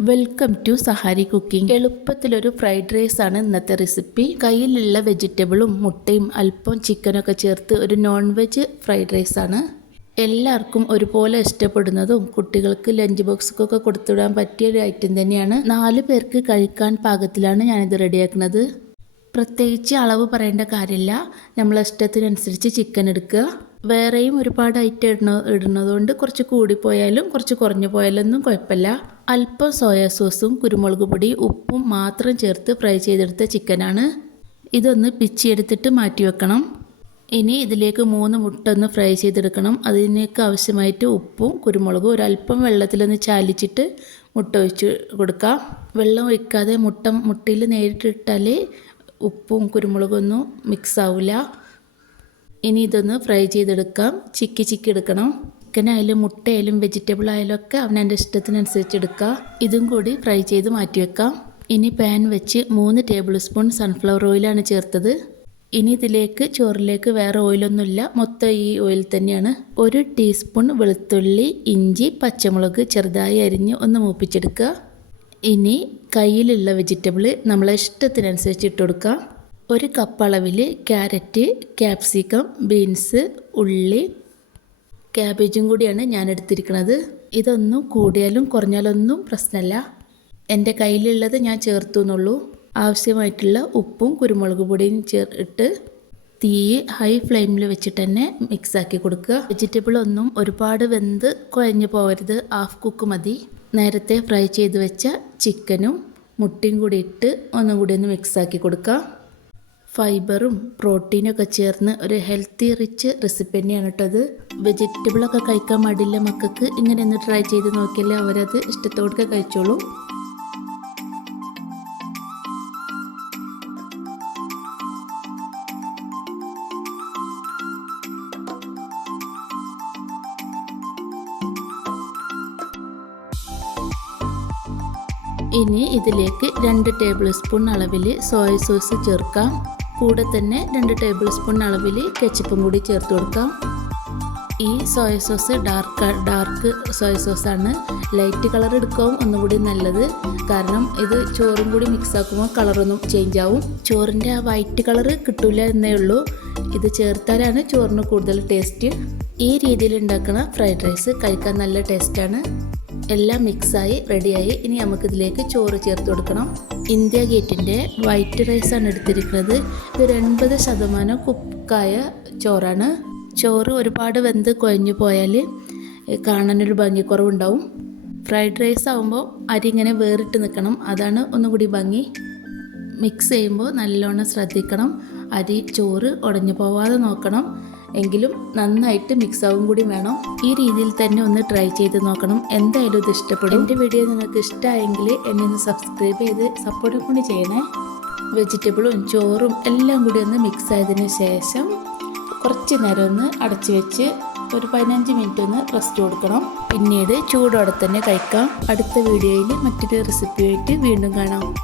Welcome to Sahari cooking എളുപ്പത്തിലൊരു fried rice ആണ് ഇന്നത്തെ റെസിപ്പി. കയ്യിലുള്ള വെജിറ്റബിളും മുട്ടയും അല്പം ചിക്കനൊക്കെ ചേർത്ത് ഒരു നോൺ വെജ് ഫ്രൈഡ് റൈസ് ആണ് എല്ലാവർക്കും ഒരുപോലെ ഇഷ്ടപ്പെടുന്നതും കുട്ടികൾക്ക് ലഞ്ച് ബോക്സൊക്കെ കൊടുത്തുവിടാൻ പറ്റിയ ഒരു ഐറ്റം തന്നെയാണ്. നാല് പേർക്ക് കഴിക്കാൻ പാകത്തിലാണ് ഞാനിത് റെഡിയാക്കുന്നത്. പ്രത്യേകിച്ച് അളവ് പറയേണ്ട കാര്യമില്ല. നമ്മളെ ഇഷ്ടത്തിനനുസരിച്ച് ചിക്കൻ എടുക്കുക. വേറെയും ഒരുപാട് ഐറ്റം ഇടണ ഇടുന്നതുകൊണ്ട് കുറച്ച് കൂടിപ്പോയാലും കുറച്ച് കുറഞ്ഞു പോയാലൊന്നും കുഴപ്പമില്ല. അല്പം സോയാ സോസും കുരുമുളക് പൊടി ഉപ്പും മാത്രം ചേർത്ത് ഫ്രൈ ചെയ്തെടുത്ത ചിക്കനാണ് ഇതൊന്ന് പിച്ചിയെടുത്തിട്ട് മാറ്റി വെക്കണം. ഇനി ഇതിലേക്ക് മൂന്ന് മുട്ട ഒന്ന് ഫ്രൈ ചെയ്തെടുക്കണം. അതിനേക്ക് ആവശ്യമായിട്ട് ഉപ്പും കുരുമുളകും ഒരല്പം വെള്ളത്തിലൊന്ന് ചാലിച്ചിട്ട് മുട്ട ഒഴിച്ച് കൊടുക്കാം. വെള്ളം ഒഴിക്കാതെ മുട്ട മുട്ടയിൽ നേരിട്ടിട്ടാലേ ഉപ്പും കുരുമുളകൊന്നും മിക്സ് ആവില്ല ഇനി ഇതൊന്ന് ഫ്രൈ ചെയ്തെടുക്കാം. ചിക്കി ചിക്കി എടുക്കണം. ചിക്കനായാലും മുട്ടയായാലും വെജിറ്റബിൾ ആയാലും ഒക്കെ അവനന്റെ ഇഷ്ടത്തിനനുസരിച്ച് എടുക്കുക ഇതും കൂടി ഫ്രൈ ചെയ്ത് മാറ്റി വെക്കാം. ഇനി പാൻ വെച്ച് മൂന്ന് ടേബിൾ സ്പൂൺ സൺഫ്ലവർ ഓയിലാണ് ചേർത്തത്. ഇനി ഇതിലേക്ക് ചോറിലേക്ക് വേറെ ഓയിലൊന്നുമില്ല മൊത്തം ഈ ഓയിൽ തന്നെയാണ്. ഒരു ടീസ്പൂൺ വെളുത്തുള്ളി ഇഞ്ചി പച്ചമുളക് ചെറുതായി അരിഞ്ഞ് ഒന്ന് മൂപ്പിച്ചെടുക്കുക. ഇനി കയ്യിലുള്ള വെജിറ്റബിൾ നമ്മളെ ഇഷ്ടത്തിനനുസരിച്ച് ഇട്ട് കൊടുക്കാം. ഒരു കപ്പ് അളവിൽ ക്യാരറ്റ് ക്യാപ്സിക്കം ബീൻസ് ഉള്ളി ക്യാബേജും കൂടിയാണ് ഞാൻ എടുത്തിരിക്കുന്നത്. ഇതൊന്നും കൂടിയാലും കുറഞ്ഞാലൊന്നും പ്രശ്നമല്ല എന്റെ കയ്യിലുള്ളത് ഞാൻ ചേർത്തു എന്നുള്ളൂ. ആവശ്യമായിട്ടുള്ള ഉപ്പും കുരുമുളക് പൊടിയും ചേർ തീ ഹൈ ഫ്ലെയിമിൽ വെച്ചിട്ട് തന്നെ മിക്സാക്കി കൊടുക്കുക. വെജിറ്റബിൾ ഒന്നും ഒരുപാട് വെന്ത് കുഴഞ്ഞു പോകരുത് ഹാഫ് കുക്ക് മതി. നേരത്തെ ഫ്രൈ ചെയ്ത് വെച്ച ചിക്കനും മുട്ടയും കൂടി ഇട്ട് ഒന്നും കൂടി ഒന്ന് മിക്സാക്കി കൊടുക്കുക. ഫൈബറും പ്രോട്ടീനും ഒക്കെ ചേർന്ന് ഒരു ഹെൽത്തി റിച്ച് റെസിപ്പി തന്നെയാണ് കേട്ടോ അത് വെജിറ്റബിളൊക്കെ കഴിക്കാൻ മടിയില്ല മക്കൾക്ക്. ഇങ്ങനെ ഒന്ന് ട്രൈ ചെയ്ത് നോക്കിയാലേ അവരത് ഇഷ്ടത്തോടൊക്കെ കഴിച്ചോളൂ. ഇനി ഇതിലേക്ക് രണ്ട് ടേബിൾ സ്പൂൺ അളവിൽ സോയ സോസ് ചേർക്കാം. കൂടെ തന്നെ രണ്ട് ടേബിൾ സ്പൂൺ അളവിൽ കെച്ചപ്പും കൂടി ചേർത്ത് കൊടുക്കാം. ഈ soya sauce dark dark soya സോസാണ് light colour എടുക്കാവും ഒന്നുകൂടി നല്ലത്. കാരണം ഇത് ചോറും കൂടി മിക്സ് ആക്കുമ്പോൾ കളറൊന്നും ചേഞ്ച് ആവും. ചോറിന്റെ ആ വൈറ്റ് കളർ കിട്ടില്ല എന്നേ ഉള്ളൂ. ഇത് ചേർത്താലാണ് ചോറിന് കൂടുതൽ ടേസ്റ്റ് ഈ രീതിയിൽ ഉണ്ടാക്കുന്ന ഫ്രൈഡ് റൈസ് കഴിക്കാൻ നല്ല ടേസ്റ്റാണ് എല്ലാം മിക്സായി റെഡിയായി ഇനി നമുക്കിതിലേക്ക് ചോറ് ചേർത്ത് കൊടുക്കണം. ഇന്ത്യ ഗേറ്റിന്റെ വൈറ്റ് റൈസാണ് എടുത്തിരിക്കുന്നത്. ഇതൊരു എൺപത് ശതമാനം കുക്കായ ചോറാണ്. ചോറ് ഒരുപാട് വെന്ത് കുഴഞ്ഞു പോയാൽ കാണാനൊരു ഭംഗിക്കുറവുണ്ടാവും. ഫ്രൈഡ് റൈസ് ആകുമ്പോൾ അരി ഇങ്ങനെ വേറിട്ട് നിൽക്കണം. അതാണ് ഒന്നുകൂടി ഭംഗി. മിക്സ് ചെയ്യുമ്പോൾ നല്ലോണം ശ്രദ്ധിക്കണം. അരി ചോറ് ഉടഞ്ഞു പോവാതെ നോക്കണം. എങ്കിലും നന്നായിട്ട് മിക്സ് ആവും കൂടി വേണം. ഈ രീതിയിൽ തന്നെ ഒന്ന് ട്രൈ ചെയ്ത് നോക്കണം. എന്തായാലും ഇത് ഇഷ്ടപ്പെടും. എന്റെ വീഡിയോ നിങ്ങൾക്ക് ഇഷ്ടമായെങ്കിൽ എന്നെ ഒന്ന് സബ്സ്ക്രൈബ് ചെയ്ത് സപ്പോർട്ടും കൂടി ചെയ്യണേ. വെജിറ്റബിളും ചോറും എല്ലാം കൂടി ഒന്ന് മിക്സ് ആയതിനു ശേഷം കുറച്ച് നേരം ഒന്ന് അടച്ചു വെച്ച് ഒരു പതിനഞ്ച് മിനിറ്റ് ഒന്ന് റെസ്റ്റ് കൊടുക്കണം. പിന്നീട് ചൂടോടെ തന്നെ കഴിക്കാം. അടുത്ത വീഡിയോയിൽ മറ്റൊരു റെസിപ്പിയായിട്ട് വീണ്ടും കാണാം.